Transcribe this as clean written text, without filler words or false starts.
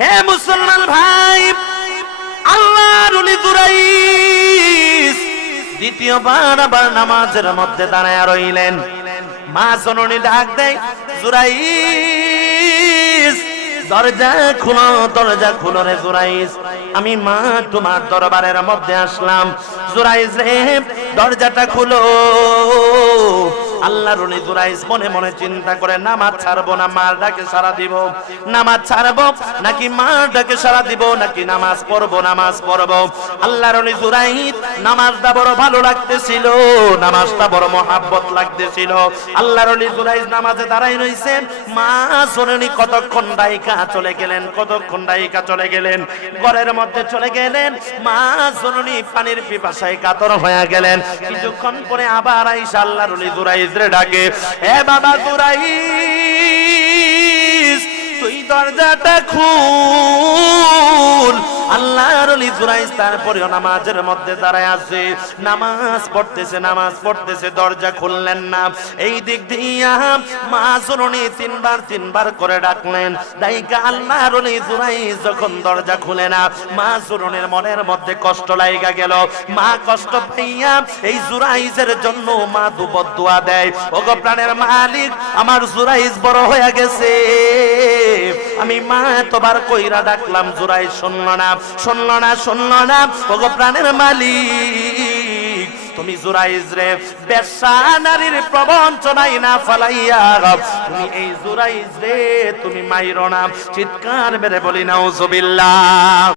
হে মুসলমান ভাই, আল্লাহর ওলি জুরাইস দ্বিতীয়বার আবার নামাজের মধ্যে দাঁড়ায় রইলেন। মা জননী ডাক দেয়, জুরাইস দরজা খুলো, দরজা খুলো রে জুরাইস, আমি মা তোমার দরবারের মধ্যে আসলাম। জুরাইস রে দরজাটা খুলো। আল্লাহর ওলি জুরাইস মনে মনে চিন্তা করে, নামাজ ছাড়বো না মার ডাকে সাড়া দিব, নামাজ ছাড়বো নাকি মার ডাকে সাড়া দিব, নাকি নামাজ পড়বো, নামাজ পড়বো। আল্লাহর ওলি জুরাইস নামাজটা বড় ভালো লাগতেছিল, নামাজটা বড় মহাব্বত লাগতেছিল। আল্লাহর ওলি জুরাইস নামাজে দাঁড়াই রইছেন। মা জননী কতক্ষণ ডাইকা চলে গেলেন, কতক্ষণ ডাইকা চলে গেলেন, ঘরের মধ্যে চলে গেলেন। মা জননী পানির পিপাসায় কাতর হয়ে গেলেন। কিছুক্ষণ পরে আবার আইসা আল্লাহর ওলি জুরাইস রে ডাকে, হে বাবা জুরাইস তুই দরজাটা খুল। আল্লাহর ওলি জুরাইস তারপরেও নামাজের মধ্যে দাঁড়ায় আছে, নামাজ পড়তেছে, নামাজ পড়তেছে, দরজা খুললেন না। এই দিক দিয়া মা জননী তিনবার করে ডাকলেন। ডাইকা আল্লাহর ওলি জুরাইস যখন দরজা খুলে না, মা জননীর মনের মধ্যে কষ্ট লাগা গেল। মা কষ্ট পাইয়া এই জুরাইসের জন্য মা দুবদুয়া দেয়, ওগো প্রাণের মালিক, আমার জুরাইস বড় হয়ে গেছে, আমি মা এতবার কইরা ডাকলাম জুরাইস শুনল না, শুনল না, শুনল না। ওগো প্রাণের মালিক, তুমি জুরাইস রে বেশ্যা নারীর প্রবঞ্চনায় না ফালাইয়া তুমি এই জুরাইস রে তুমি মাইরো না। চিৎকার মেরে বলি নাউজুবিল্লাহ।